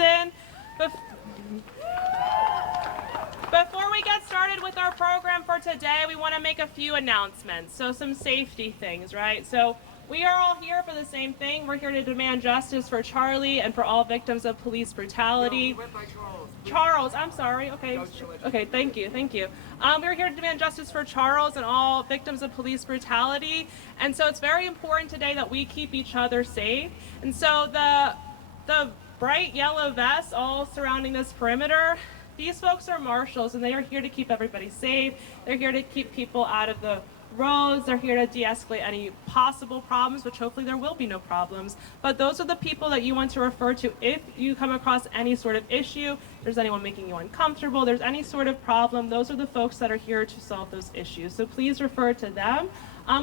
Jefferson. Before we get started with our program for today, we want to make a few announcements. So some safety things, right? So we are all here for the same thing. We're here to demand justice for Charlie and for all victims of police brutality. Charles, I'm sorry. Okay, thank you. We're here to demand justice for Charles and all victims of police brutality. And so it's very important today that we keep each other safe. And so the bright yellow vests all surrounding this perimeter, these folks are marshals, and they are here to keep everybody safe. They're here to keep people out of the roads. They're here to de-escalate any possible problems, which hopefully there will be no problems. But those are the people that you want to refer to if you come across any sort of issue, there's anyone making you uncomfortable, there's any sort of problem, those are the folks that are here to solve those issues. So please refer to them.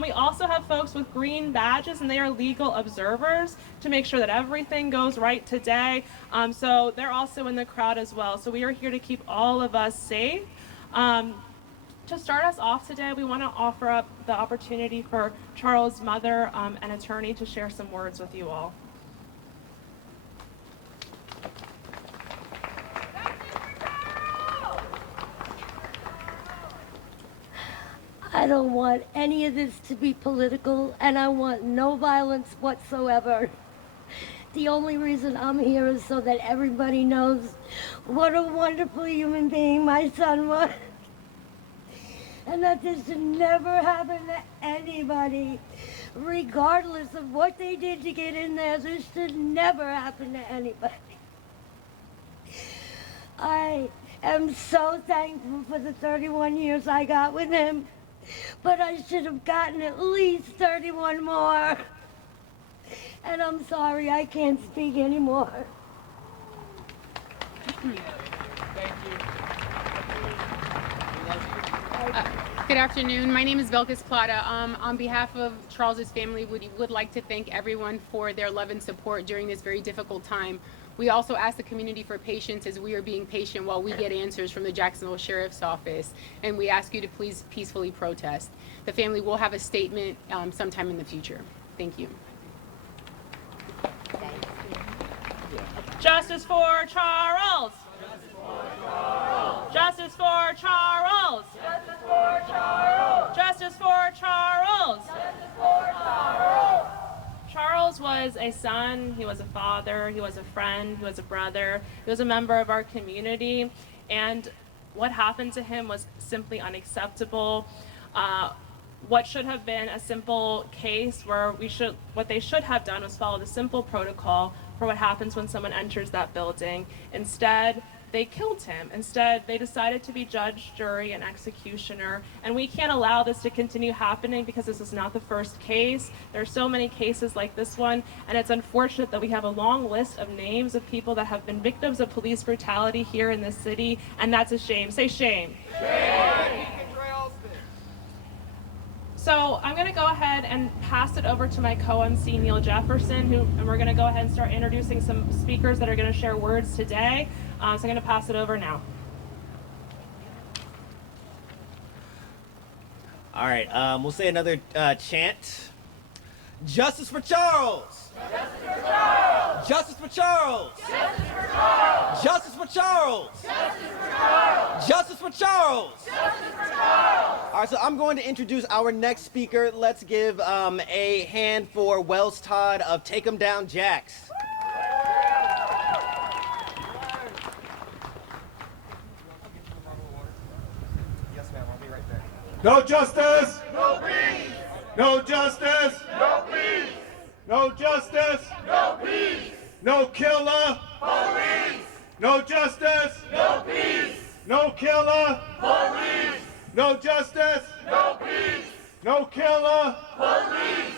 We also have folks with green badges, and they are legal observers to make sure that everything goes right today. So they're also in the crowd as well. So we are here to keep all of us safe. To start us off today, we want to offer up the opportunity for Charles' mother, an attorney, to share some words with you all. I don't want any of this to be political, and I want no violence whatsoever. The only reason I'm here is so that everybody knows what a wonderful human being my son was. And that this should never happen to anybody, regardless of what they did to get in there. This should never happen to anybody. I am so thankful for the 31 years I got with him, but I should have gotten at least 31 more. And I'm sorry, I can't speak anymore. Thank you. Good afternoon. My name is Belkis Plata. On behalf of Charles's family, we would like to thank everyone for their love and support during this very difficult time. We also ask the community for patience as we are being patient while we get answers from the Jacksonville Sheriff's Office, and we ask you to please peacefully protest. The family will have a statement sometime in the future. Thank you. Justice for Charles! Justice for Charles! Justice for Charles! Justice for Charles! Justice for Charles! Charles was a son, he was a father, he was a friend, he was a brother, he was a member of our community, and what happened to him was simply unacceptable. What should have been a simple case where what they should have done was follow the simple protocol for what happens when someone enters that building. Instead, they killed him. Instead, they decided to be judge, jury, and executioner. And we can't allow this to continue happening because this is not the first case. There are so many cases like this one, and it's unfortunate that we have a long list of names of people that have been victims of police brutality here in this city, and that's a shame. Say shame. Shame! So I'm going to go ahead and pass it over to my co-MC, Neil Jefferson, and we're going to go ahead and start introducing some speakers that are going to share words today. So I'm going to pass it over now. All right, we'll say another chant. Justice for Charles! Justice for Charles! Justice for Charles! Justice for Charles! Justice for Charles! Justice for Charles! Justice for Charles! Justice for Charles! All right, so I'm going to introduce our next speaker. Let's give a hand for Wells Todd of Take 'em Down Jacks. Yes, ma'am. I'll be right there. No justice! No peace! No justice! No peace! No justice! No peace! No killer! Police! No justice! No peace! No killer! Police! No justice! No peace! No killer! Police!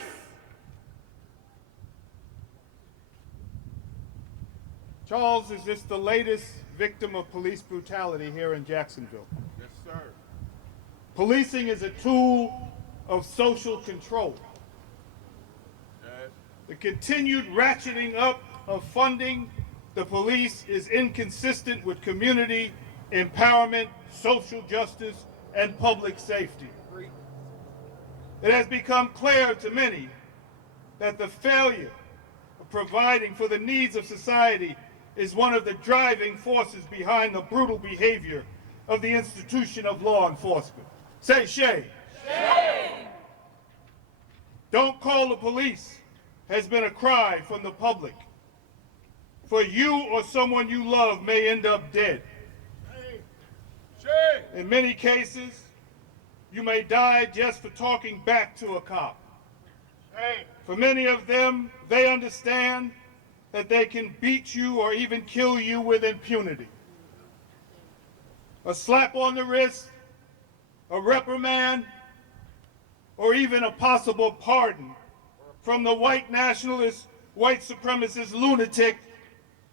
Charles is just the latest victim of police brutality here in Jacksonville. Yes, sir. Policing is a tool of social control. Yes. The continued ratcheting up of funding the police is inconsistent with community empowerment, social justice, and public safety. It has become clear to many that the failure of providing for the needs of society is one of the driving forces behind the brutal behavior of the institution of law enforcement. Say shame. Shame. Don't call the police has been a cry from the public. For you or someone you love may end up dead. Shame. Shame. In many cases, you may die just for talking back to a cop. Shame. For many of them, they understand that they can beat you or even kill you with impunity. A slap on the wrist, a reprimand, or even a possible pardon from the white nationalist, white supremacist lunatic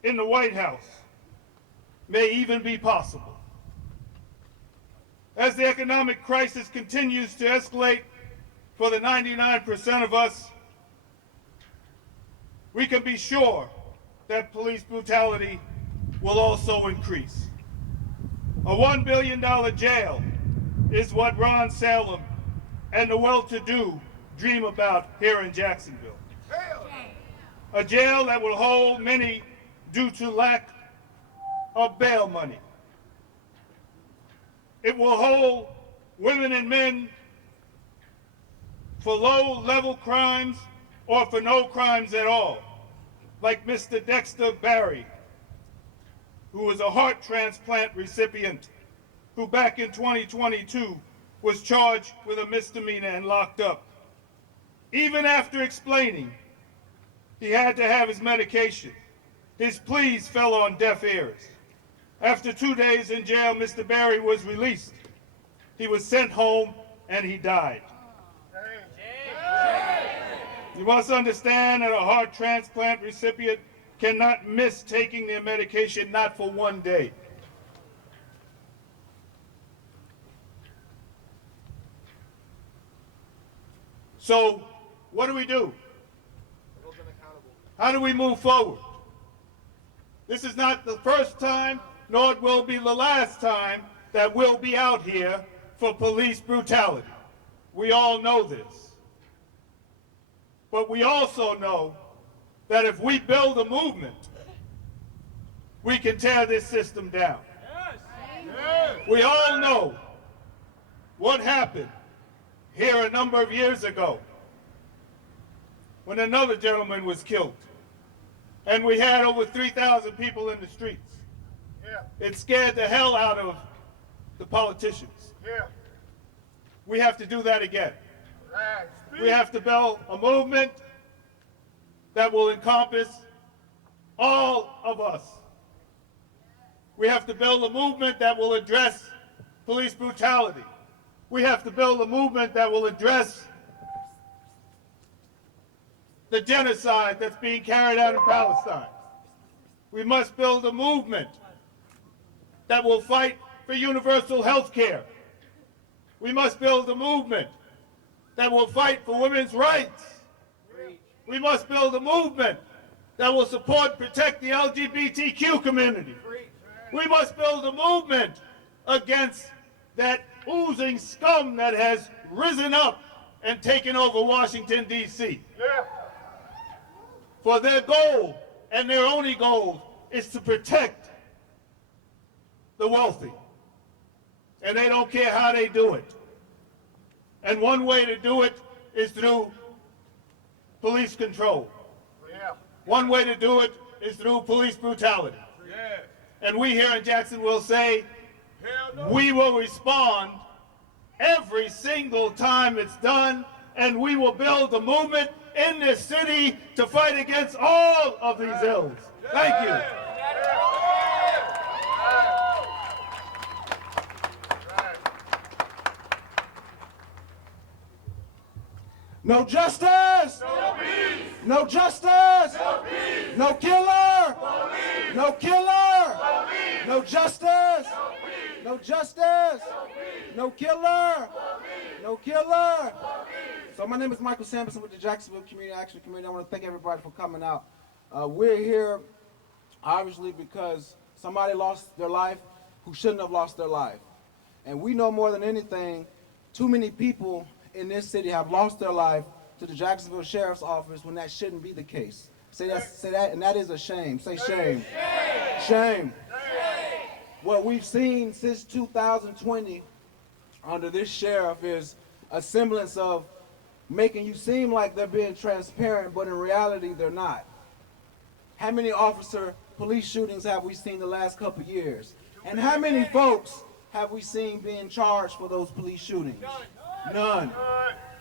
in the White House may even be possible. As the economic crisis continues to escalate for the 99% of us, we can be sure that police brutality will also increase. A $1 billion jail is what Ron Salem and the well-to-do dream about here in Jacksonville. A jail that will hold many due to lack of bail money. It will hold women and men for low-level crimes or for no crimes at all, like Mr. Dexter Barry, who was a heart transplant recipient who back in 2022 was charged with a misdemeanor and locked up. Even after explaining he had to have his medication, his pleas fell on deaf ears. After 2 days in jail, Mr. Barry was released. He was sent home and he died. You must understand that a heart transplant recipient cannot miss taking their medication, not for 1 day. So, what do? How do we move forward? This is not the first time, nor it will be the last time that we'll be out here for police brutality. We all know this. But we also know that if we build a movement, we can tear this system down. We all know what happened here a number of years ago when another gentleman was killed. And we had over 3,000 people in the streets. It scared the hell out of the politicians. We have to do that again. We have to build a movement that will encompass all of us. We have to build a movement that will address police brutality. We have to build a movement that will address the genocide that's being carried out in Palestine. We must build a movement that will fight for universal health care. We must build a movement that will fight for women's rights. We must build a movement that will support and protect the LGBTQ community. We must build a movement against that oozing scum that has risen up and taken over Washington, D.C. For their goal, and their only goal, is to protect the wealthy. And they don't care how they do it. And one way to do it is through police control. One way to do it is through police brutality. And we here in Jacksonville say, we will respond every single time it's done, and we will build a movement in this city to fight against all of these ills. Thank you. No justice! No peace! No justice! No peace! No killer! Police! No killer! Police! No justice! No peace! No justice! No killer! No killer! So my name is Michael Sampson with the Jacksonville Community Action Committee. I want to thank everybody for coming out. We're here obviously because somebody lost their life who shouldn't have lost their life. And we know more than anything, too many people in this city have lost their life to the Jacksonville Sheriff's Office when that shouldn't be the case. Say that, and that is a shame. Say shame. Shame. What we've seen since 2020 under this sheriff is a semblance of making you seem like they're being transparent, but in reality, they're not. How many police shootings have we seen the last couple of years? And how many folks have we seen being charged for those police shootings? None.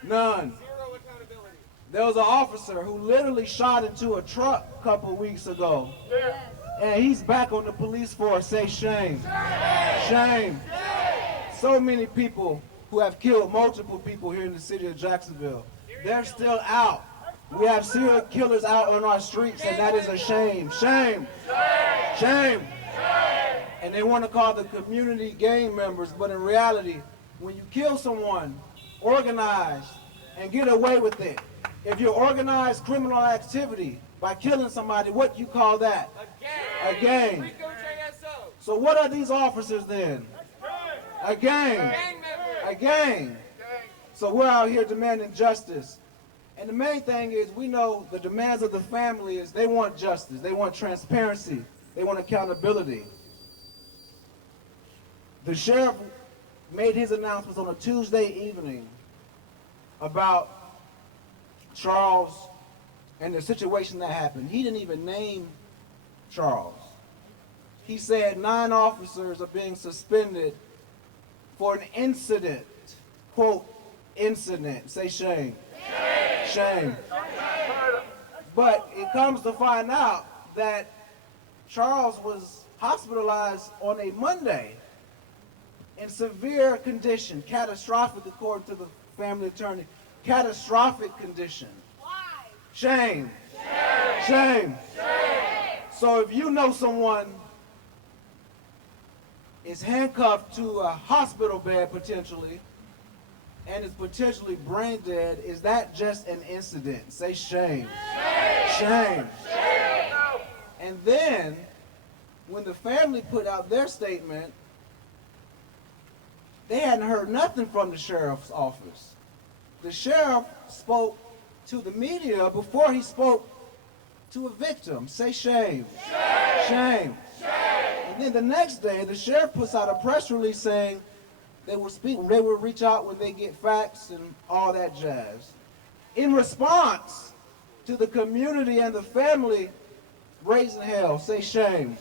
None. Zero accountability. There was an officer who literally shot into a truck a couple of weeks ago. And he's back on the police force. Say shame. Shame. So many people who have killed multiple people here in the city of Jacksonville, they're still out. We have serial killers out on our streets, and that is a shame. Shame. Shame. And they want to call the community gang members, but in reality, when you kill someone, organized, and get away with it, if you organize criminal activity by killing somebody, what do you call that? A gang. Rico JSO. So what are these officers then? A gang. Gang member. A gang. So we're out here demanding justice. And the main thing is, we know the demands of the family is they want justice, they want transparency, they want accountability. The sheriff made his announcements on a Tuesday evening about Charles and the situation that happened. He didn't even name Charles. He said 9 officers are being suspended for an incident. Quote, incident. Say shame. Shame. But it comes to find out that Charles was hospitalized on a Monday in severe condition, catastrophic according to the family attorney, catastrophic condition. Shame. Shame. So if you know someone is handcuffed to a hospital bed potentially, and is potentially brain dead, is that just an incident? Say shame. Shame. And then, when the family put out their statement, they hadn't heard nothing from the sheriff's office. The sheriff spoke to the media before he spoke to a victim. Say shame. Shame. And then the next day, the sheriff puts out a press release saying they will reach out when they get facts and all that jazz. In response to the community and the family raising hell, say shame.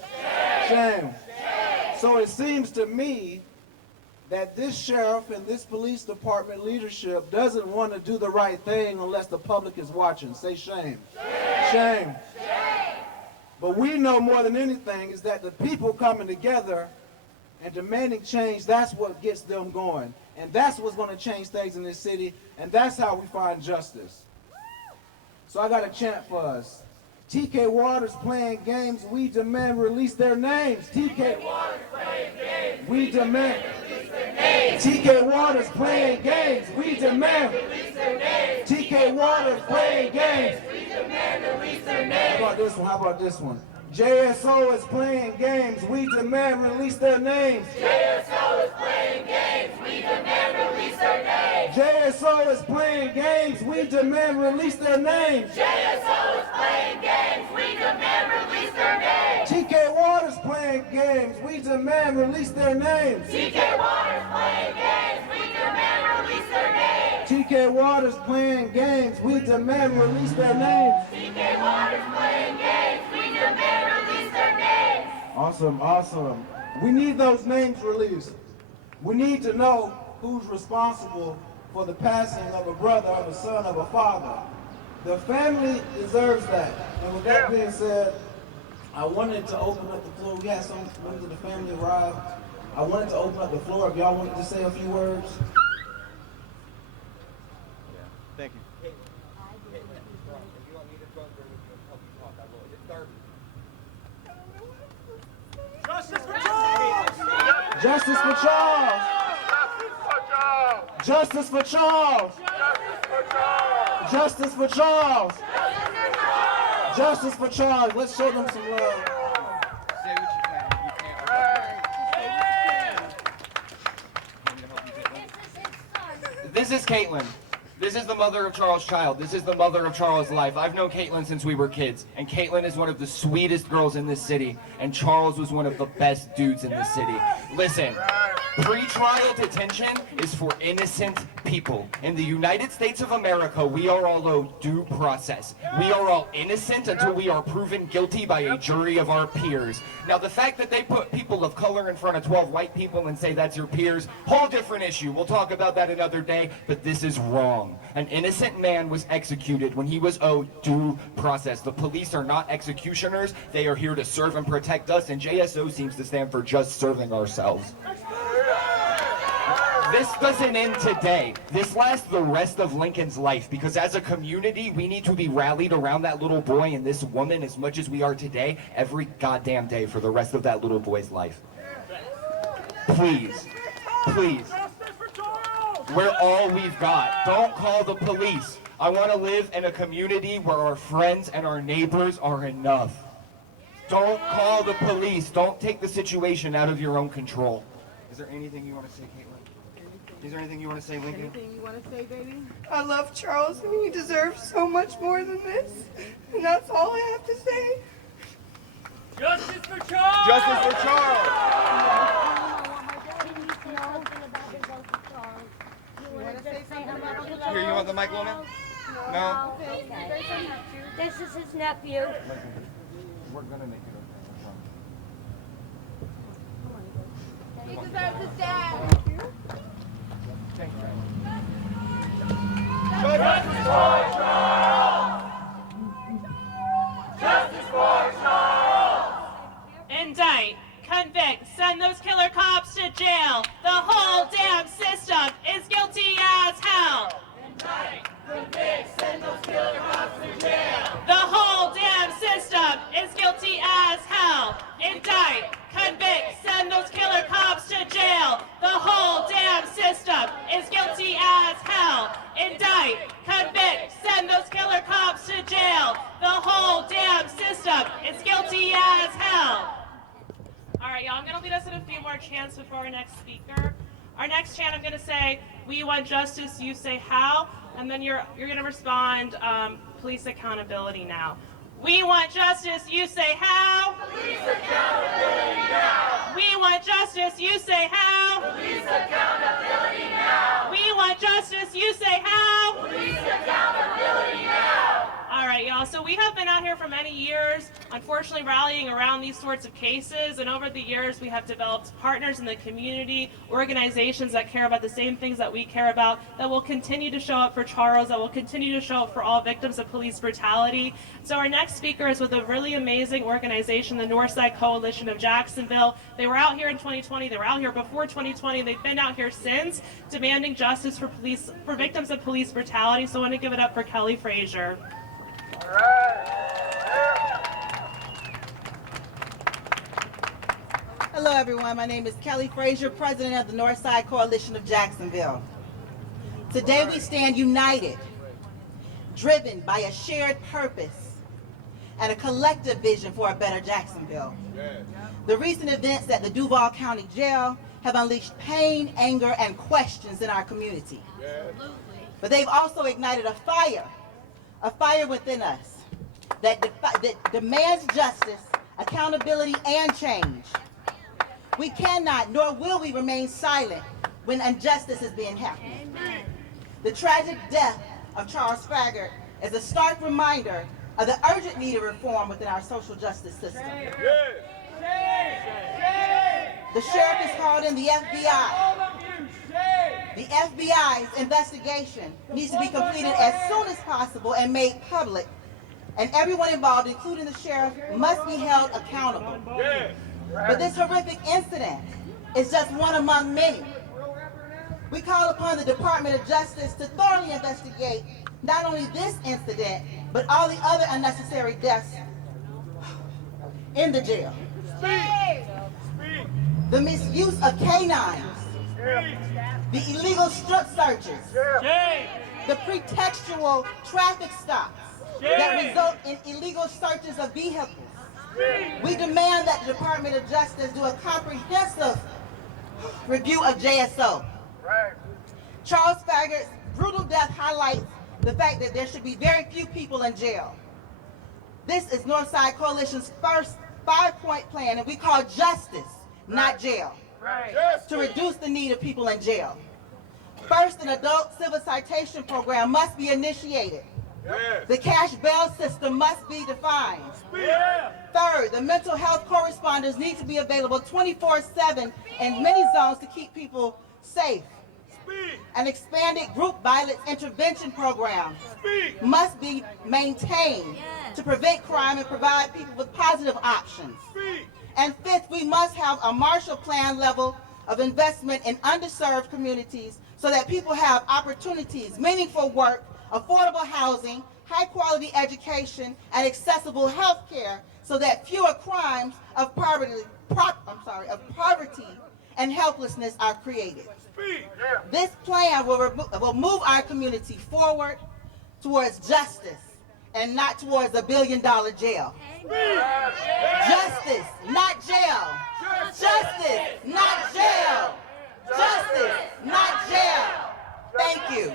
Shame. So it seems to me that this sheriff and this police department leadership doesn't want to do the right thing unless the public is watching. Say shame. Shame. But we know more than anything is that the people coming together and demanding change, that's what gets them going. And that's what's going to change things in this city, and that's how we find justice. So I got a chant for us. TK Waters playing games, we demand release their names. TK Waters playing games, we demand release their names. TK Waters playing games, we demand release their names. TK Waters playing games, we demand release their names. How about this one? How about this one? JSO is playing games, we demand release their names. JSO is playing games, we demand release their names. JSO is playing games, we demand release their names. JSO is playing games, we demand release their names. TK Waters playing games, we demand release their names. TK Waters playing games, we demand release their names. TK Waters playing games, we demand release their names. TK Waters playing games, we demand release their names. Awesome, awesome. We need those names released. We need to know who's responsible for the passing of a brother or the son of a father. The family deserves that. And with that being said, I wanted to open up the floor. We had some members of the family arrive. I wanted to open up the floor if y'all wanted to say a few words. Thank you. Justice for Charles! Justice for Charles! Justice for Charles! Justice for Charles! Let's show them some love. This is Caitlin. This is the mother of Charles' child. This is the mother of Charles' life. I've known Caitlin since we were kids, and Caitlin is one of the sweetest girls in this city, and Charles was one of the best dudes in this city. Listen, pre-trial detention is for innocent people. In the United States of America, we are all owed due process. We are all innocent until we are proven guilty by a jury of our peers. Now, the fact that they put people of color in front of 12 white people and say that's your peers, whole different issue. We'll talk about that another day, but this is wrong. An innocent man was executed when he was owed due process. The police are not executioners. They are here to serve and protect us, and JSO seems to stand for just serving ourselves. This doesn't end today. This lasts the rest of Lincoln's life, because as a community, we need to be rallied around that little boy and this woman as much as we are today, every goddamn day for the rest of that little boy's life. Please, please. We're all we've got. Don't call the police. I want to live in a community where our friends and our neighbors are enough. Don't call the police. Don't take the situation out of your own control. Is there anything you want to say, Caitlin? Is there anything you want to say, Lincoln? Anything you want to say, baby? I love Charles, and he deserves so much more than this. And that's all I have to say. Justice for Charles! Justice for Charles! Here, you want the mic, woman? No? Okay. This is his nephew. We're gonna make it okay. He deserves his dad. Thank you. Justice for Charles! Justice for Charles! Indict, convict, send those killer cops to jail. The whole damn system is guilty as hell. Indict, convict, send those killer cops to jail. The whole damn system is guilty as hell. Indict, convict, send those killer cops to jail. The whole damn system is guilty as hell. Indict, convict, send those killer cops to jail. The whole damn system is guilty as hell. All right, y'all, I'm going to lead us in a few more chants before our next speaker. Our next chant, I'm going to say, we want justice, you say how, and then you're going to respond, police accountability now. We want justice, you say how. Police accountability now. We want justice, you say how. Police accountability now. We want justice, you say how. Police accountability now. All right, y'all, so we have been out here for many years, unfortunately rallying around these sorts of cases, and over the years we have developed partners in the community, organizations that care about the same things that we care about, that will continue to show up for Charles, that will continue to show up for all victims of police brutality. So our next speaker is with a really amazing organization, the Northside Coalition of Jacksonville. They were out here in 2020, they were out here before 2020, they've been out here since, demanding justice for victims of police brutality. So I want to give it up for Kelly Frazier. Hello, everyone. My name is Kelly Frazier, president of the Northside Coalition of Jacksonville. Today we stand united, driven by a shared purpose and a collective vision for a better Jacksonville. The recent events at the Duval County Jail have unleashed pain, anger, and questions in our community. But they've also ignited a fire within us that demands justice, accountability, and change. We cannot, nor will we remain silent when injustice is being happened. The tragic death of Charles Faggart is a stark reminder of the urgent need of reform within our social justice system. The sheriff has called in the FBI. The FBI's investigation needs to be completed as soon as possible and made public, and everyone involved, including the sheriff, must be held accountable. But this horrific incident is just one among many. We call upon the Department of Justice to thoroughly investigate not only this incident, but all the other unnecessary deaths in the jail. The misuse of canines, the illegal strip searches, the pretextual traffic stops that result in illegal searches of vehicles. We demand that the Department of Justice do a comprehensive review of JSO. Charles Faggart's brutal death highlights the fact that there should be very few people in jail. This is Northside Coalition's first 5-point plan, and we call justice, not jail, to reduce the need of people in jail. First, an adult civil citation program must be initiated. The cash bail system must be defined. Third, the mental health correspondents need to be available 24/7 in many zones to keep people safe. An expanded group violence intervention program must be maintained to prevent crime and provide people with positive options. And fifth, we must have a Marshall Plan level of investment in underserved communities so that people have opportunities, meaningful work, affordable housing, high quality education, and accessible health care so that fewer crimes of poverty and helplessness are created. This plan will move our community forward towards justice and not towards a billion-dollar jail. Justice, not jail. Justice, not jail. Justice, not jail. Thank you.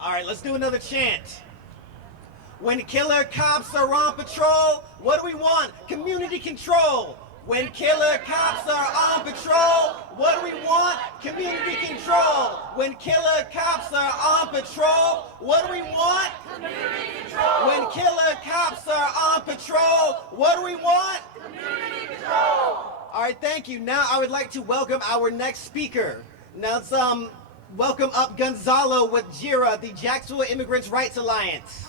All right, let's do another chant. When killer cops are on patrol, what do we want? Community control. When killer cops are on patrol, what do we want? Community control. When killer cops are on patrol, what do we want? Community control. When killer cops are on patrol, what do we want? Community control. All right, thank you. Now I would like to welcome our next speaker. Now it's welcome up Gonzalo with JIRA, the Jacksonville Immigrants' Rights Alliance.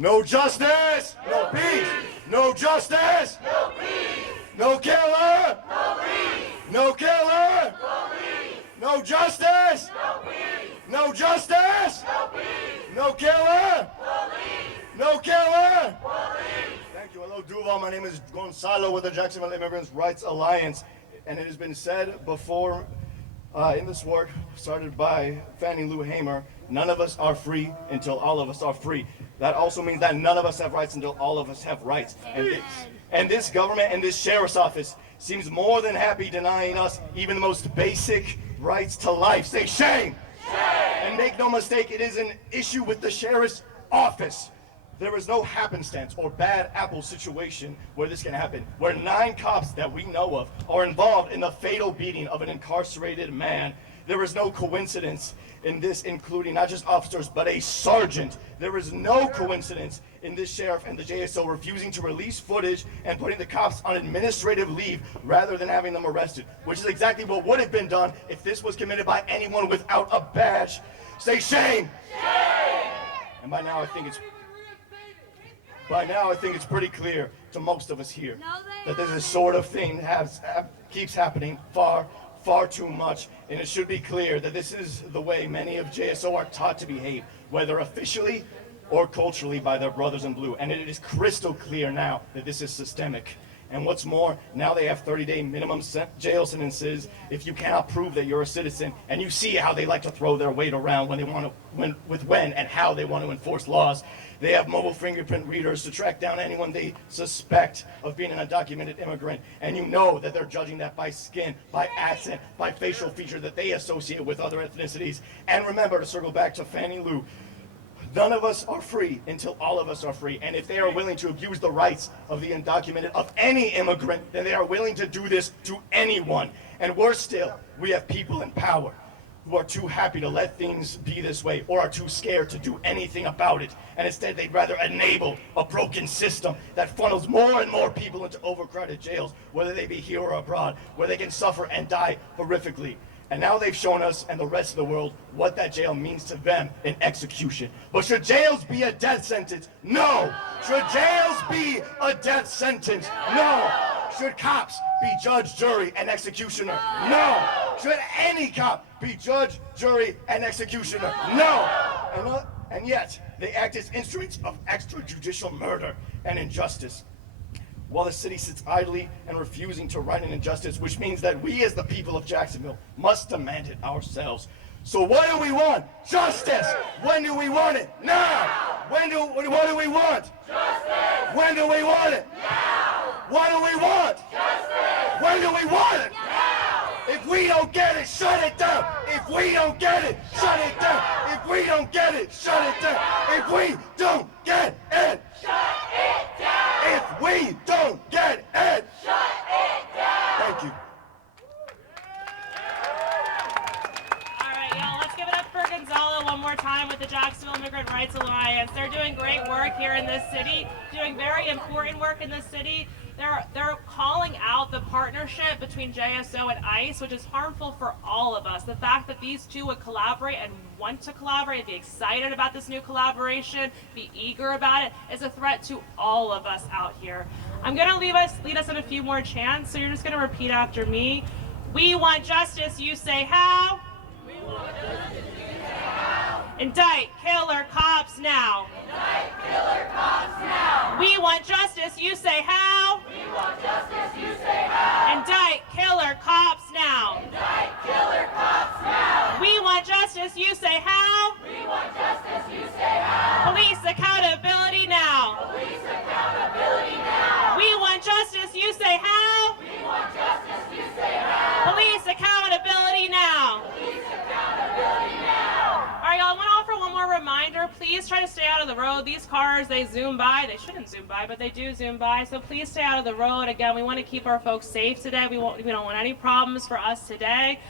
No justice, no peace. No justice, No peace. no killer, No peace. no killer, No peace. no justice, No peace. no justice, No peace. no killer, Police. no killer. Police. Thank you. Hello, Duval. My name is Gonzalo with the Jacksonville Immigrants' Rights Alliance. And it has been said before in this work, started by Fannie Lou Hamer, none of us are free until all of us are free. That also means that none of us have rights until all of us have rights. And this government and this sheriff's office seems more than happy denying us even the most basic rights to life. Say shame! And make no mistake, it is an issue with the sheriff's office. There is no happenstance or bad apple situation where this can happen, where 9 cops that we know of are involved in the fatal beating of an incarcerated man. There is no coincidence in this, including not just officers, but a sergeant. There is no coincidence in this sheriff and the JSO refusing to release footage and putting the cops on administrative leave rather than having them arrested, which is exactly what would have been done if this was committed by anyone without a badge. Say shame! Shame. And by now I think it's pretty clear to most of us here that this sort of thing keeps happening far too much, and it should be clear that this is the way many of JSO are taught to behave, whether officially or culturally by their brothers in blue, and it is crystal clear now that this is systemic. And what's more, now they have 30-day minimum jail sentences if you cannot prove that you're a citizen, and you see how they like to throw their weight around when and how they want to enforce laws. They have mobile fingerprint readers to track down anyone they suspect of being an undocumented immigrant. And you know that they're judging that by skin, by accent, by facial feature that they associate with other ethnicities. And remember, to circle back to Fannie Lou, none of us are free until all of us are free. And if they are willing to abuse the rights of the undocumented, of any immigrant, then they are willing to do this to anyone. And worse still, we have people in power who are too happy to let things be this way, or are too scared to do anything about it. And instead, they'd rather enable a broken system that funnels more and more people into overcrowded jails, whether they be here or abroad, where they can suffer and die horrifically. And now they've shown us and the rest of the world what that jail means to them in execution. But should jails be a death sentence? No! Should jails be a death sentence? No! Should cops be judge, jury, and executioner? No! Should any cop be judge, jury, and executioner? No! And yet, they act as instruments of extrajudicial murder and injustice, while the city sits idly and refusing to right an injustice, which means that we as the people of Jacksonville must demand it ourselves. So what do we want? Justice. When do we want it? Now. What do we want? Justice. When do we want it? Now. What do we want? Justice. When do we want it? Now. If we don't get it, shut it down. If we don't get it, shut it down. If we don't get it, shut it down. If we don't get it, Shut it down. if we don't get it. Shut it down. Thank you. All right, y'all, let's give it up for Gonzalo one more time with the Jacksonville Immigrant Rights Alliance. They're doing great work here in this city, doing very important work in this city. They're calling out the partnership between JSO and ICE, which is harmful for all of us. The fact that these two would collaborate and want to collaborate, be excited about this new collaboration, be eager about it, is a threat to all of us out here. I'm going to lead us in a few more chants, so you're just going to repeat after me. We want justice, you say how? We want justice, you say how? Indict killer cops now. Indict killer cops now. We want justice, you say how? We want justice, you say how. Indict killer cops now. Indict killer cops now. We want justice, you say how? We want justice, you say how. Police accountability now. Police accountability now. We want justice, you say how? We want justice, you say how. Police accountability now. Police accountability now. All right, y'all, I want to offer one more reminder. Please try to stay out of the road. These cars, they zoom by. They shouldn't zoom by, but they do zoom by. So please stay out of the road. Again, we want to keep our folks safe today. We don't want any problems for us today.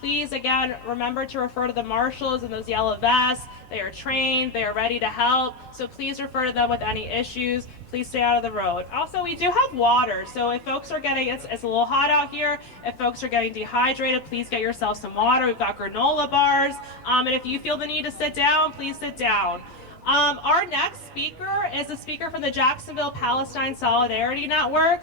Please, again, remember to refer to the marshals in those yellow vests. They are trained. They are ready to help. So please refer to them with any issues. Please stay out of the road. Also, we do have water. So if folks are getting, it's a little hot out here. If folks are getting dehydrated, please get yourself some water. We've got granola bars. And if you feel the need to sit down, please sit down. Our next speaker is a speaker from the Jacksonville Palestine Solidarity Network.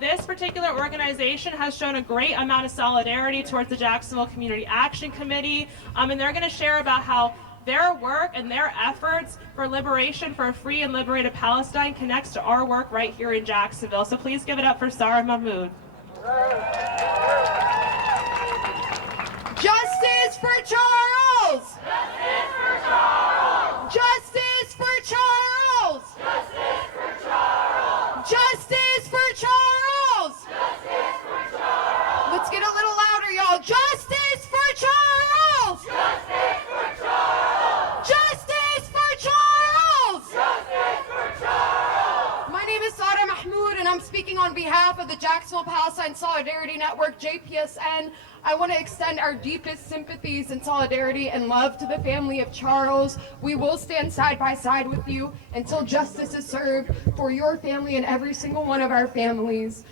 This particular organization has shown a great amount of solidarity towards the Jacksonville Community Action Committee, and they're going to share about how their work and their efforts for liberation for a free and liberated Palestine connects to our work right here in Jacksonville. So please give it up for Sarah Mahmoud. Justice for Charles! Justice for Charles! Justice for Charles! Justice for Charles! Justice for Charles! Justice for Charles! Let's get a little louder, y'all. Justice for Charles! Justice for Charles! Justice for Charles! Justice for Charles! My name is Sarah Mahmoud, and I'm speaking on behalf of the Jacksonville Palestine Solidarity Network, JPSN. I want to extend our deepest sympathies and solidarity and love to the family of Charles. We will stand side by side with you until justice is served for your family and every single one of our families.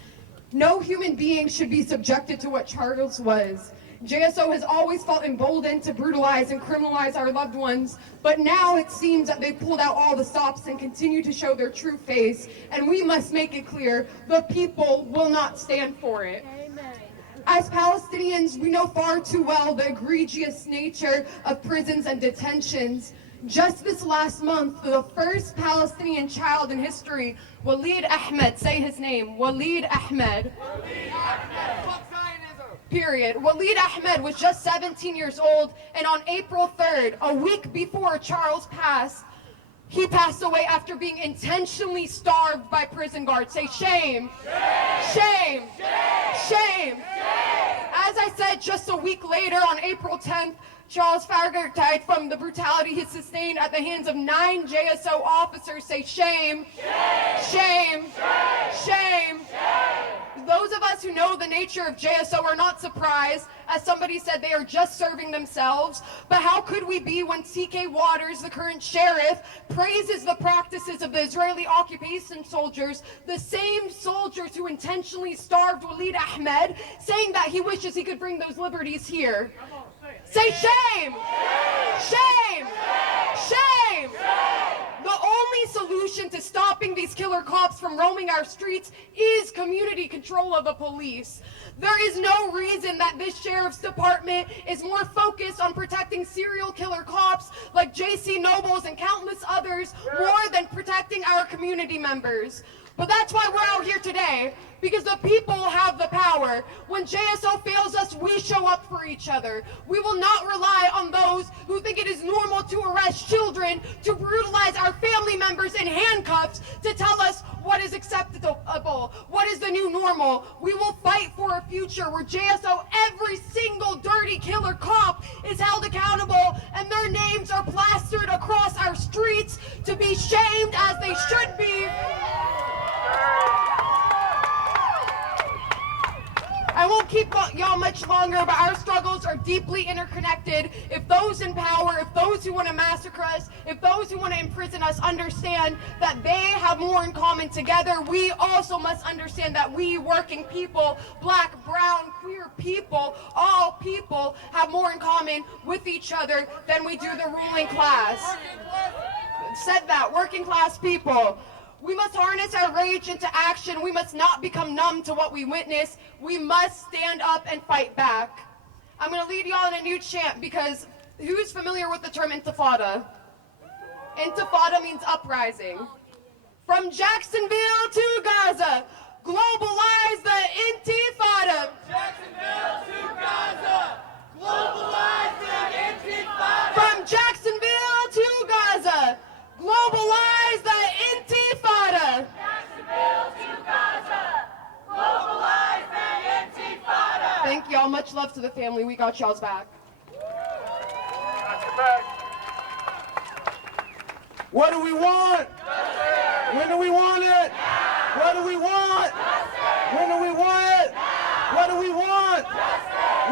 No human being should be subjected to what Charles was. JSO has always felt emboldened to brutalize and criminalize our loved ones, but now it seems that they've pulled out all the stops and continue to show their true face, and we must make it clear, the people will not stand for it. As Palestinians, we know far too well the egregious nature of prisons and detentions. Just this last month, the first Palestinian child in history, Walid Ahmed, say his name, Walid Ahmed. Walid Ahmed. Period. Walid Ahmed was just 17 years old, and on April 3rd, a week before Charles passed, he passed away after being intentionally starved by prison guards. Say shame. Shame. Shame. Shame. As I said, just a week later, on April 10th, Charles Faggart died from the brutality he sustained at the hands of 9 JSO officers. Say shame. Shame. Shame. Those of us who know the nature of JSO are not surprised. As somebody said, they are just serving themselves. But how could we be when TK Waters, the current sheriff, praises the practices of the Israeli occupation soldiers, the same soldiers who intentionally starved Walid Ahmed, saying that he wishes he could bring those liberties here? Say shame! Shame! Shame! The only solution to stopping these killer cops from roaming our streets is community control of the police. There is no reason that this sheriff's department is more focused on protecting serial killer cops like J.C. Nobles and countless others more than protecting our community members. But that's why we're out here today, because the people have the power. When JSO fails us, we show up for each other. We will not rely on those who think it is normal to arrest children, to brutalize our family members in handcuffs, to tell us what is acceptable, what is the new normal. We will fight for a future where JSO, every single dirty killer cop, is held accountable and their names are plastered across our streets to be shamed as they should be. I won't keep y'all much longer, but our struggles are deeply interconnected. If those in power, if those who want to massacre us, if those who want to imprison us understand that they have more in common together, we also must understand that we working people, black, brown, queer people, all people have more in common with each other than we do the ruling class. Said that, working class people. We must harness our rage into action. We must not become numb to what we witness. We must stand up and fight back. I'm going to lead y'all in a new chant because who's familiar with the term intifada? Intifada means uprising. From Jacksonville to Gaza, globalize the intifada. Jacksonville to Gaza, globalize the intifada. From Jacksonville to Gaza, globalize the intifada. Jacksonville to Gaza, globalize the intifada. Thank y'all. Much love to the family. We got y'all's back. What do we want? When do we want it? What do we want? When do we want it? What do we want?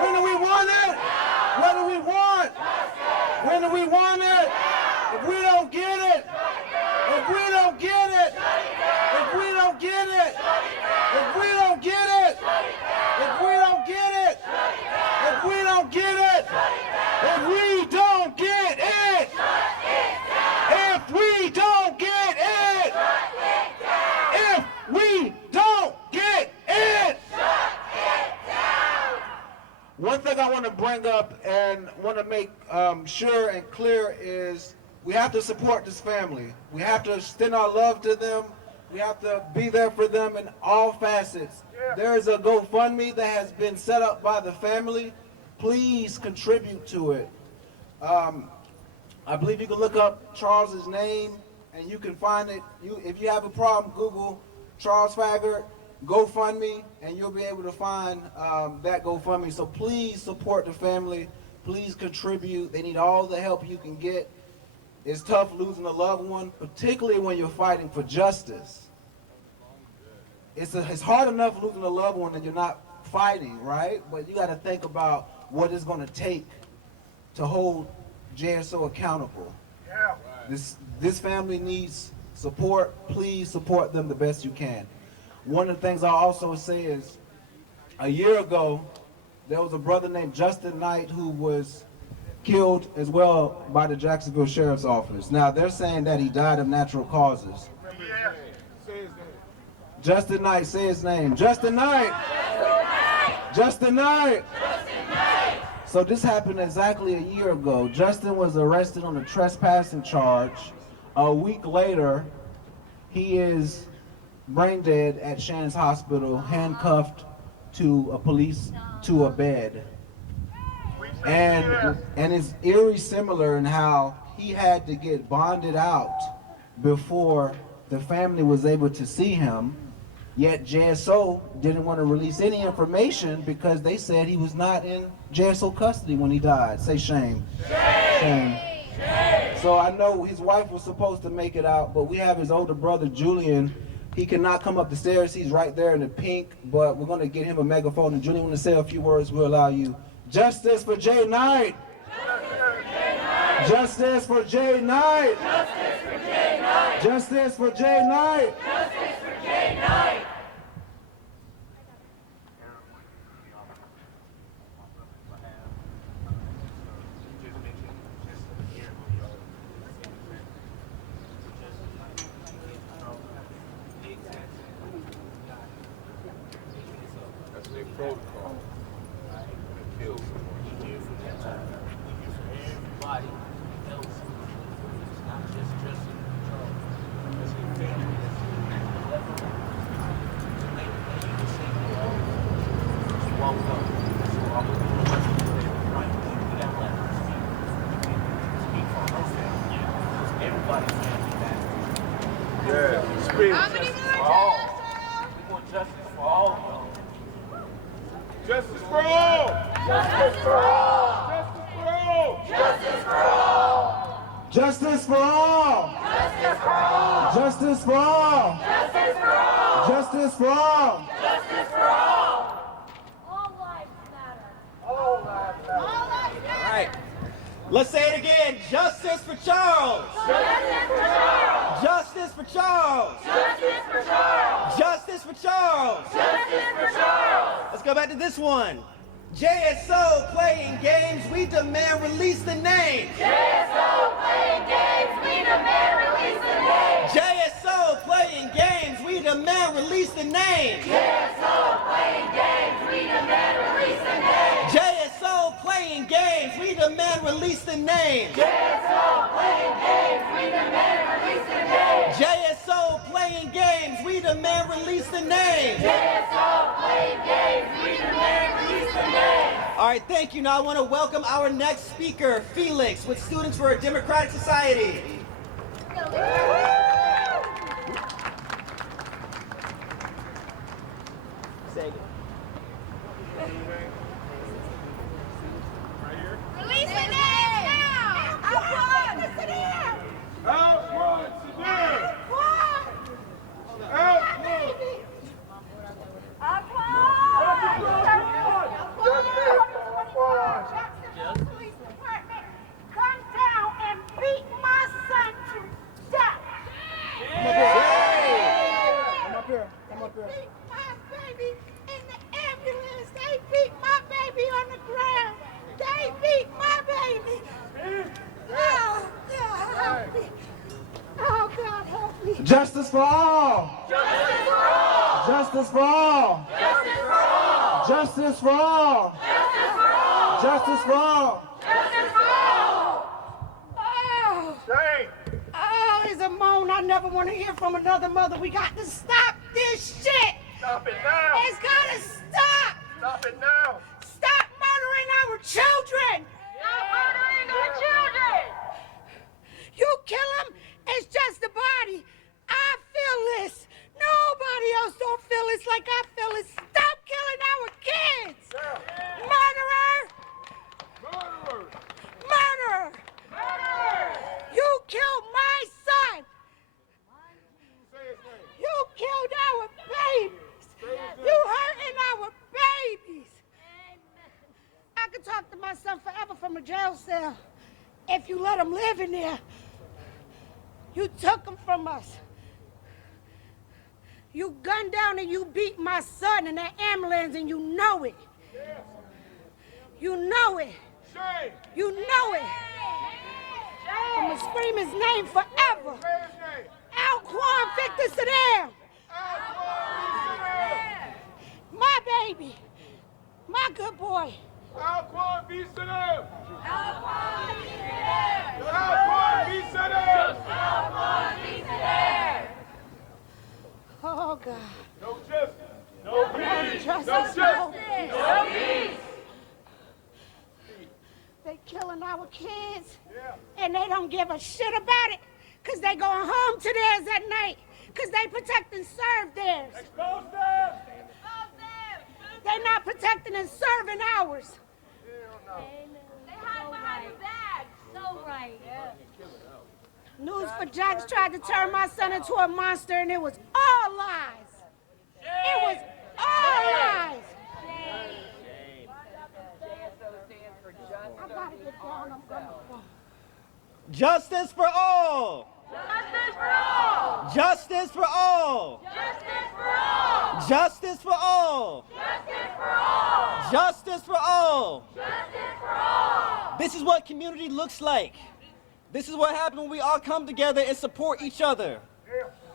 When do we want it? What do we want? When do we want it? If we don't get it, if we don't get it, if we don't get it, if we don't get it, if we don't get it, if we don't get it, if we don't get it, if we don't get it, if we don't get it. One thing I want to bring up and want to make sure and clear is we have to support this family. We have to extend our love to them. We have to be there for them in all facets. There is a GoFundMe that has been set up by the family. Please contribute to it. I believe you can look up Charles's name and you can find it. If you have a problem, Google Charles Faggart, GoFundMe, and you'll be able to find that GoFundMe. So please support the family. Please contribute. They need all the help you can get. It's tough losing a loved one, particularly when you're fighting for justice. It's hard enough losing a loved one and you're not fighting, right? But you got to think about what it's going to take to hold JSO accountable. This family needs support. Please support them the best you can. One of the things I also say is, a year ago, there was a brother named Justin Knight who was killed as well by the Jacksonville Sheriff's Office. Now, they're saying that he died of natural causes. Justin Knight, say his name. Justin Knight! Justin Knight! So this happened exactly a year ago. Justin was arrested on a trespassing charge. A week later, he is brain dead at Shannon's Hospital, handcuffed to a bed. And it's eerie similar in how he had to get bonded out before the family was able to see him, yet JSO didn't want to release any information because they said he was not in JSO custody when he died. Say shame. Shame. So I know his wife was supposed to make it out, but we have his older brother Julian. He cannot come up the stairs. He's right there in the pink, but we're going to get him a megaphone. And Julian, want to say a few words, we'll allow you. Justice for Jay Knight! Justice for Jay Knight! Justice for Jay Knight! Justice for Jay Knight! Justice for Jay Knight! protocol. Kill everybody else. It's not just Justin Charles. It's a family that's left to make the same law. It's well done. So I would right. We got to let her speak for her family. Everybody's family back. Yeah, speak. How many more all? We want justice for all of y'all. Justice for all! Justice for all! Justice for all! Justice for all! Justice for all! Justice for all! Justice for all! Justice for all! Justice for all! All lives matter. All lives matter. All lives matter. All right. Let's say it again. Justice for Charles. Justice for Charles! Justice for Charles. Justice for Charles! Justice for Charles. Justice for Charles! Let's go back to this one. JSO playing games, we demand release the name. JSO playing games, we demand release the name. JSO playing games, we demand release the name. JSO playing games, we demand release the name. JSO playing games, we demand release the name. JSO playing games, we demand release the name. JSO playing games, we demand release the name. JSO playing games, we demand release the name. All right, thank you. Now I want to welcome our next speaker, Felix, with Students for a Democratic Society. Say it. Release the name now! Outrun! Outrun today! Police Department, come down and beat my son to death. Come up here. Come up here. Beat my baby in the ambulance. They beat my baby on the ground. They beat my baby. Oh, God, help me. Oh, God, help me. Justice for all! Justice for all! Justice for all! Justice for all! Justice for all! Justice for all! Oh, oh, it's a moan I never want to hear from another mother. We got to stop this shit. Stop it now! It's got to stop. Stop it now! Stop murdering our children. Stop murdering our children. You kill them, it's just a body. I feel this. Nobody else don't feel this like I feel it. Stop killing our kids. Murderer. Murderer! Murderer. Murderer! You killed my son. Say his name. You killed our babies. You hurting our babies. I could talk to my son forever from a jail cell if you let him live in there. You took him from us. You gunned down and you beat my son in that ambulance and you know it. You know it. Shame! You know it. I'm gonna scream his name forever. Say his name! Alquan Victor Saddam. My baby. My good boy. Alquan V. Saddam! Alquan Alquan V. Saddam! Oh, God. No justice! No peace! Justice. No justice! No peace! They killing our kids, and they don't give a shit about it, because they going home to theirs at night, because they protect and serve theirs. Expose them! They not protecting and serving ours. They hide behind the bag. So right. News for Jacks tried to turn my son into a monster, and it was all lies. It was all lies. I gotta get down. I'm gonna go. Justice for all. Justice for all. Justice for all. Justice for all. Justice for Justice for all. all. Justice for all. Justice for all. This is what community looks like. This is what happens when we all come together and support each other.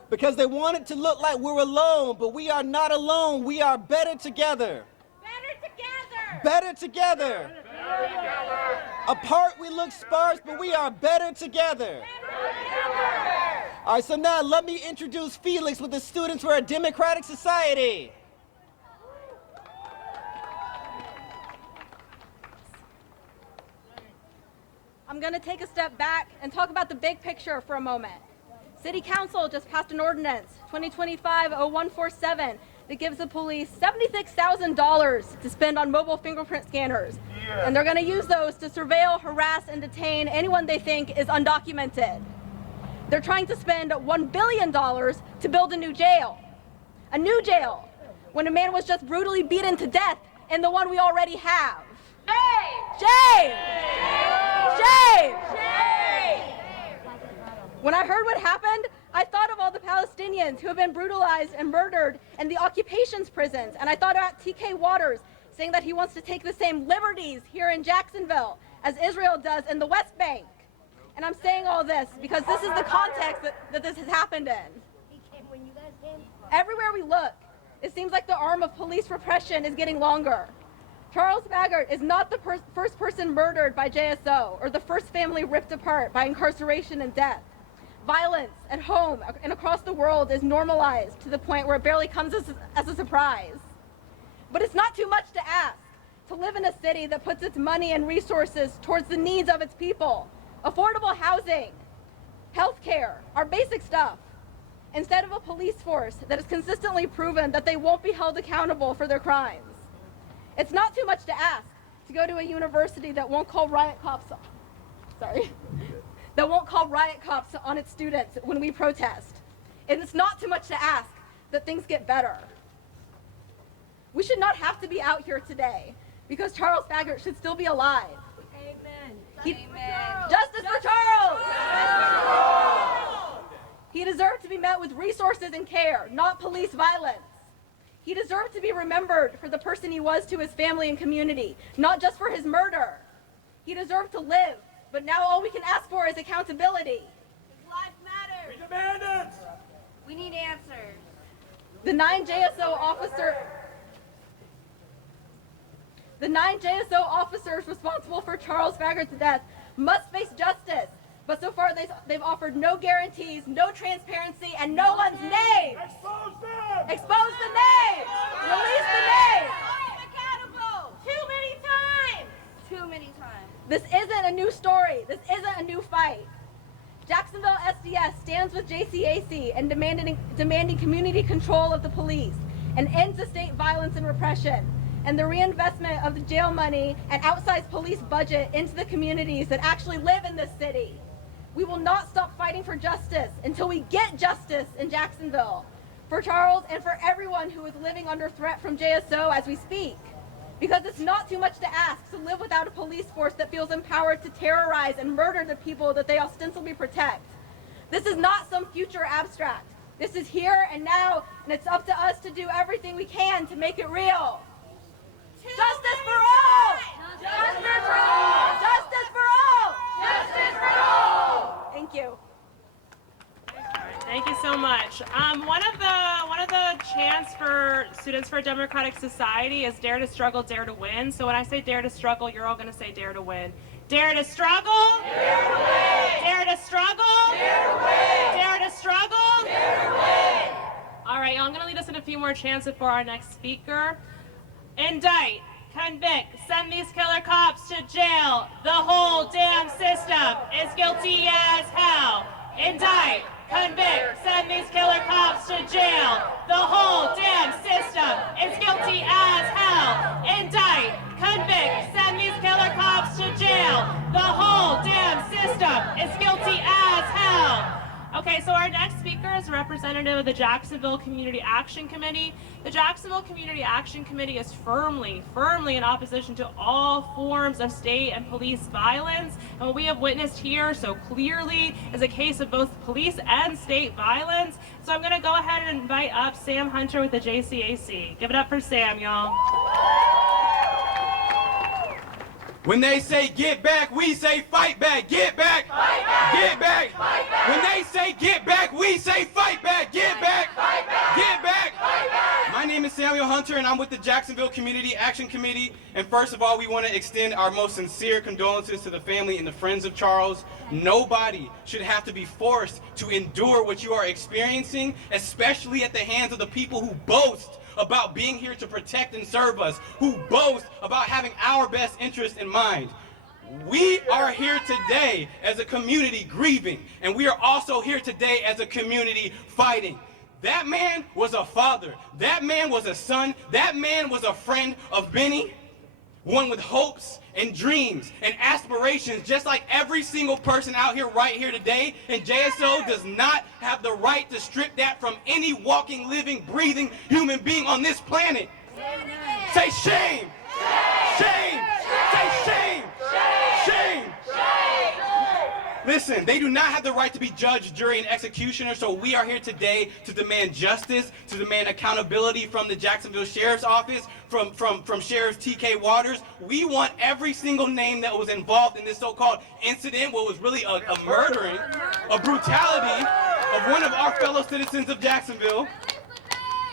Because they want it to look like we're alone, but we are not alone. We are better together. Better Better together. Apart we look sparse, but we are better together. All right, so now let me introduce Felix with the Students for a Democratic Society. I'm going to take a step back and talk about the big picture for a moment. City Council just passed an ordinance, 2025-0147, that gives the police $76,000 to spend on mobile fingerprint scanners. Yeah. And they're going to use those to surveil, harass, and detain anyone they think is undocumented. They're trying to spend $1 billion to build a new jail. A new jail, when a man was just brutally beaten to death in the one we already have. Shame! Shame! Shame! When I heard what happened, I thought of all the Palestinians who have been brutalized and murdered in the occupations prisons, and I thought about TK Waters saying that he wants to take the same liberties here in Jacksonville as Israel does in the West Bank. And I'm saying all this because this is the context that this has happened in. Everywhere we look, it seems like the arm of police repression is getting longer. Charles Faggart is not the first person murdered by JSO or the first family ripped apart by incarceration and death. Violence at home and across the world is normalized to the point where it barely comes as a surprise. But it's not too much to ask to live in a city that puts its money and resources towards the needs of its people. Affordable housing, healthcare, our basic stuff, instead of a police force that has consistently proven that they won't be held accountable for their crimes. It's not too much to ask to go to a university that won't call riot cops on its students when we protest. And it's not too much to ask that things get better. We should not have to be out here today because Charles Faggart should still be alive. Amen. Amen. Justice for Charles! He deserved to be met with resources and care, not police violence. He deserved to be remembered for the person he was to his family and community, not just for his murder. He deserved to live, but now all we can ask for is accountability. His life matters. We demand it. We need answers. The nine JSO officers responsible for Charles Faggart's death must face justice. But so far they've offered no guarantees, no transparency, and no one's name. Expose them. Expose the names. Release the names. Accountable. Too many times. Too many times. This isn't a new story. This isn't a new fight. Jacksonville SDS stands with JCAC in demanding community control of the police, an end to state violence and repression, and the reinvestment of the jail money and outsized police budget into the communities that actually live in this city. We will not stop fighting for justice until we get justice in Jacksonville, for Charles and for everyone who is living under threat from JSO as we speak. Because it's not too much to ask to live without a police force that feels empowered to terrorize and murder the people that they ostensibly protect. This is not some future abstract. This is here and now, and it's up to us to do everything we can to make it real. Justice for all! Justice for all! Justice for all! Justice for all! Thank you. Thank you so much. One of the chants for Students for a Democratic Society is dare to struggle, dare to win. So when I say dare to struggle, you're all going to say dare to win. Dare to struggle. Dare to win. Dare to struggle. Dare to win. Dare to struggle. Dare to win. All right, I'm going to lead us in a few more chants before our next speaker. Indict, convict, send these killer cops to jail. The whole damn system is guilty as hell. Indict, convict, send these killer cops to jail. The whole damn system is guilty as hell. Indict, convict, send these killer cops to jail. The whole damn system is guilty as hell. Okay, so our next speaker is a representative of the Jacksonville Community Action Committee. The Jacksonville Community Action Committee is firmly in opposition to all forms of state and police violence. And what we have witnessed here so clearly is a case of both police and state violence. So I'm going to go ahead and invite up Sam Hunter with the JCAC. Give it up for Sam, y'all. When they say get back, we say fight back. Get back. Fight back. Get back. Fight back. When they say get back, we say fight back. Get back. Fight back. Get back. Fight back. My name name is Samuel Hunter, and I'm with the Jacksonville Community Action Committee. And first of all, we want to extend our most sincere condolences to the family and the friends of Charles. Nobody should have to be forced to endure what you are experiencing, especially at the hands of the people who boast about being here to protect and serve us, who boast about having our best interest in mind. We are here today as a community grieving, and we are also here today as a community fighting. That man was a father. That man was a son. That man was a friend of many, one with hopes and dreams and aspirations, just like every single person out here right here today. And JSO does not have the right to strip that from any walking, living, breathing human being on this planet. Say shame! Shame! Say shame! Shame! Listen, they do not have the right to be judge, jury, and executioner, so we are here today to demand justice, to demand accountability from the Jacksonville Sheriff's Office, from Sheriff T.K. Waters. We want every single name that was involved in this so-called incident, what was really a murdering, a brutality of one of our fellow citizens of Jacksonville,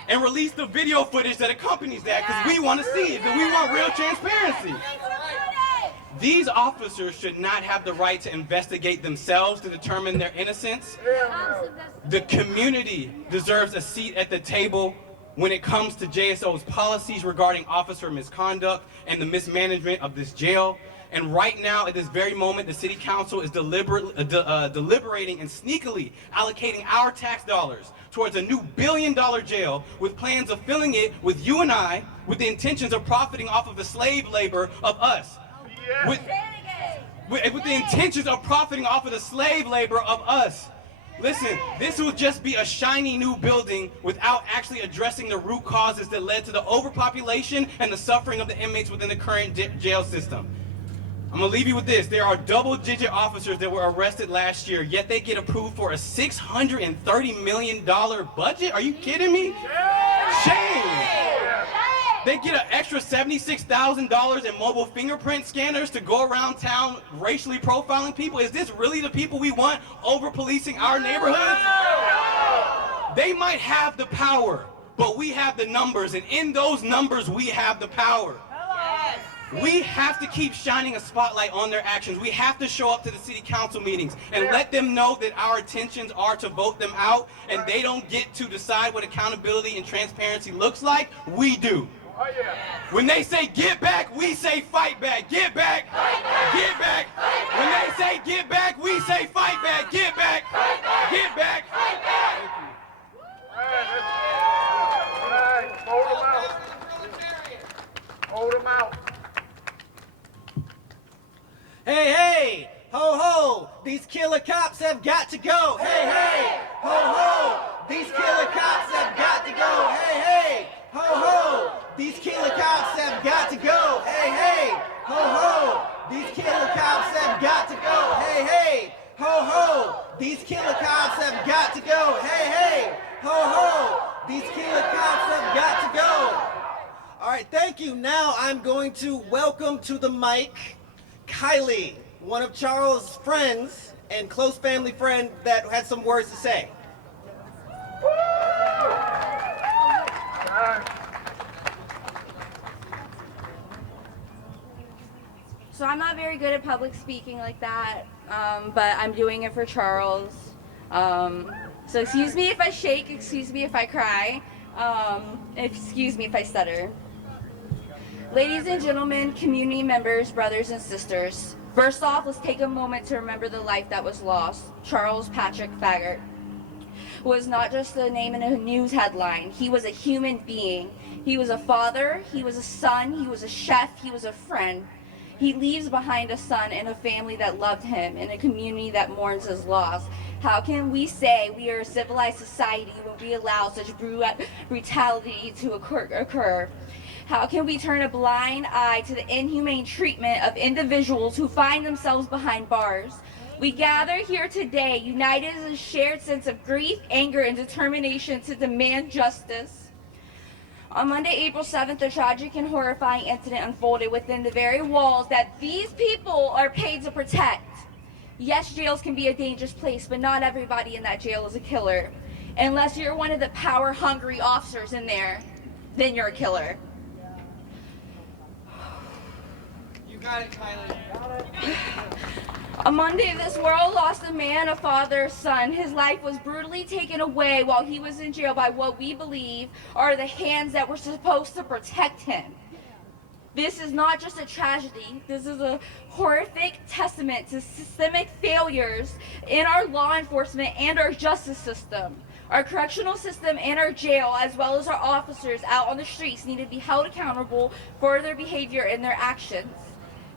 and release the video footage that accompanies that, because we want to see it, and we want real transparency. These officers should not have the right to investigate themselves to determine their innocence. The community deserves a seat at the table when it comes to JSO's policies regarding officer misconduct and the mismanagement of this jail. And right now, at this very moment, the City Council is deliberating and sneakily allocating our tax dollars towards a new $1 billion jail with plans of filling it with you and I, with the intentions of profiting off of the slave labor of us. With the intentions of profiting off of the slave labor of us. Listen, this will just be a shiny new building without actually addressing the root causes that led to the overpopulation and the suffering of the inmates within the current jail system. I'm gonna leave you with this. There are double-digit officers that were arrested last year, yet they get approved for a $630 million budget? Are you kidding me? Shame! They get an extra $76,000 in mobile fingerprint scanners to go around town racially profiling people. Is this really the people we want over-policing our neighborhoods? They might have the power, but we have the numbers, and in those numbers, we have the power. We have to keep shining a spotlight on their actions. We have to show up to the city council meetings and let them know that our intentions are to vote them out, and they don't get to decide what accountability and transparency looks like. We do. When they say get back, we say fight back. Get back, get back. When they say get back, we say fight back. Get back, get back. Hold them out. Hey, hey, ho, ho, these killer cops have got to go. Hey, hey, ho, ho, these killer cops have got to go. Hey, hey, ho, ho, these killer cops have got to go. Hey, hey, ho, ho, these killer cops have got to go. Hey, hey, ho, ho, these killer cops have got to go. Hey, hey, ho, ho, these killer cops have got to go. All right, thank you. Now I'm going to welcome to the mic Kylie, one of Charles' friends and close family friend that had some words to say. So I'm not very good at public speaking like that, but I'm doing it for Charles. So excuse me if I shake, excuse me if I cry, excuse me if I stutter. Ladies and gentlemen, community members, brothers and sisters, first off, let's take a moment to remember the life that was lost. Charles Patrick Faggart was not just a name in a news headline. He was a human being. He was a father, he was a son, he was a chef, he was a friend. He leaves behind a son and a family that loved him and a community that mourns his loss. How can we say we are a civilized society when we allow such brutality to occur? How can we turn a blind eye to the inhumane treatment of individuals who find themselves behind bars? We gather here today, united in a shared sense of grief, anger, and determination to demand justice. On Monday, April 7th, a tragic and horrifying incident unfolded within the very walls that these people are paid to protect. Yes, jails can be a dangerous place, but not everybody in that jail is a killer. Unless you're one of the power-hungry officers in there. then you're a killer. You got it, Kylie. On Monday, this world lost a man, a father, a son. His life was brutally taken away while he was in jail by what we believe are the hands that were supposed to protect him. This is not just a tragedy. This is a horrific testament to systemic failures in our law enforcement and our justice system. Our correctional system and our jail, as well as our officers out on the streets, need to be held accountable for their behavior and their actions.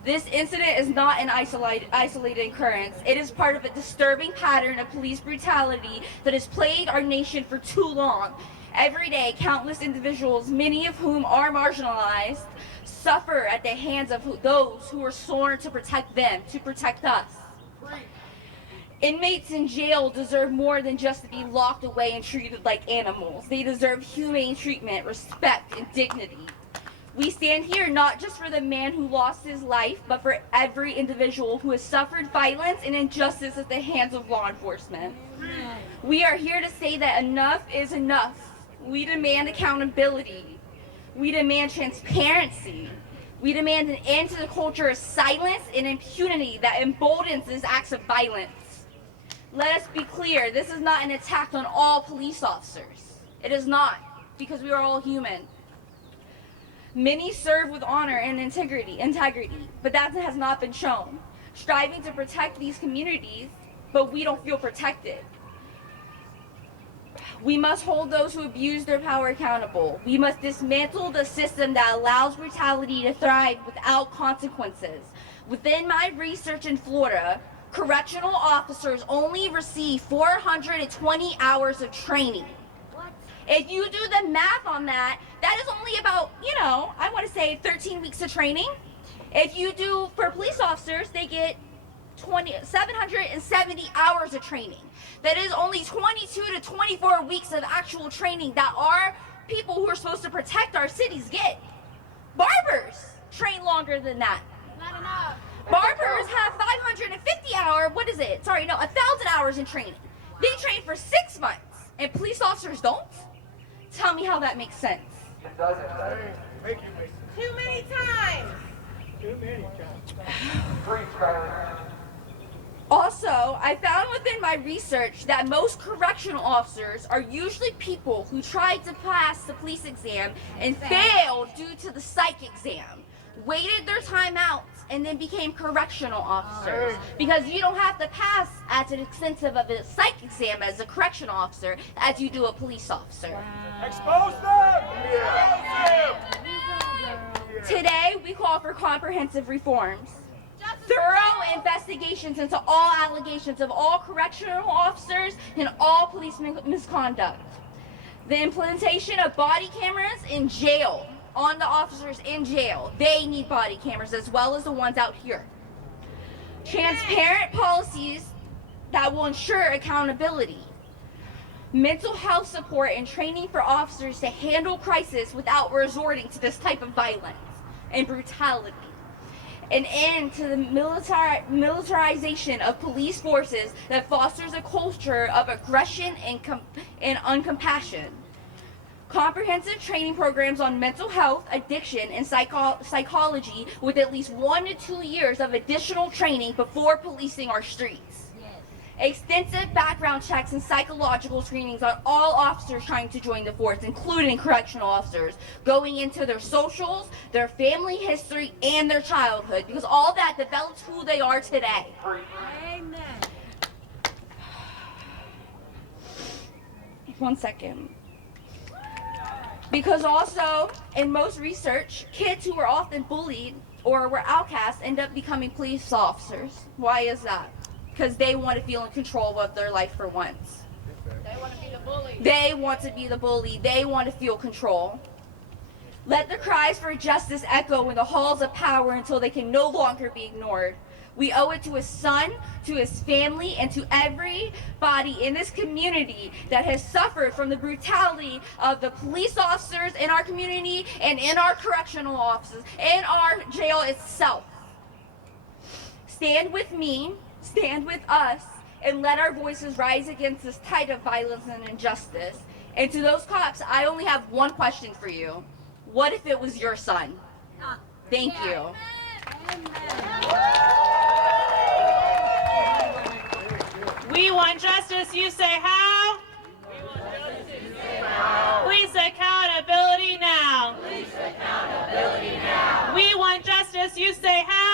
This incident is not an isolated occurrence. It is part of a disturbing pattern of police brutality that has plagued our nation for too long. Every day, countless individuals, many of whom are marginalized, suffer at the hands of those who are sworn to protect them, to protect us. Inmates in jail deserve more than just to be locked away and treated like animals. They deserve humane treatment, respect, and dignity. We stand here not just for the man who lost his life, but for every individual who has suffered violence and injustice at the hands of law enforcement. We are here to say that enough is enough. We demand accountability. We demand transparency. We demand an end to the culture of silence and impunity that emboldens these acts of violence. Let us be clear, this is not an attack on all police officers. It is not, because we are all human. Many serve with honor and integrity, but that has not been shown. Striving to protect these communities, but we don't feel protected. We must hold those who abuse their power accountable. We must dismantle the system that allows brutality to thrive without consequences. Within my research in Florida, correctional officers only receive 420 hours of training. If you do the math on that, that is only about, I want to say 13 weeks of training. If you do, for police officers, they get 770 hours of training. That is only 22 to 24 weeks of actual training that our people who are supposed to protect our cities get. Barbers train longer than that. Not enough. Barbers have 1,000 hours in training. They train for 6 months, and police officers don't? Tell me how that makes sense. It doesn't. Too many times. Too many times. Also, I found within my research that most correctional officers are usually people who tried to pass the police exam and failed due to the psych exam, waited their time out, and then became correctional officers. Because you don't have to pass as extensive of a psych exam as a correctional officer as you do a police officer. Expose them! Today, we call for comprehensive reforms. Thorough investigations into all allegations of all correctional officers and all police misconduct. The implementation of body cameras in jail, on the officers in jail. They need body cameras as well as the ones out here. Transparent policies that will ensure accountability. Mental health support and training for officers to handle crisis without resorting to this type of violence and brutality. An end to the militarization of police forces that fosters a culture of aggression and uncompassion. Comprehensive training programs on mental health, addiction, and psychology with at least 1 to 2 years of additional training before policing our streets. Extensive background checks and psychological screenings on all officers trying to join the force, including correctional officers, going into their socials, their family history, and their childhood, because all that develops who they are today. Amen. 1 second. Because also, in most research, kids who were often bullied or were outcasts end up becoming police officers. Why is that? Because they want to feel in control of their life for once. They want to be the bully. They want to be the bully. They want to feel control. Let the cries for justice echo in the halls of power until they can no longer be ignored. We owe it to his son, to his family, and to everybody in this community that has suffered from the brutality of the police officers in our community and in our correctional offices, and our jail itself. Stand with me, stand with us, and let our voices rise against this type of violence and injustice. And to those cops, I only have one question for you. What if it was your son? Thank you. We want justice, you say how? Police accountability now. We want justice, you say how?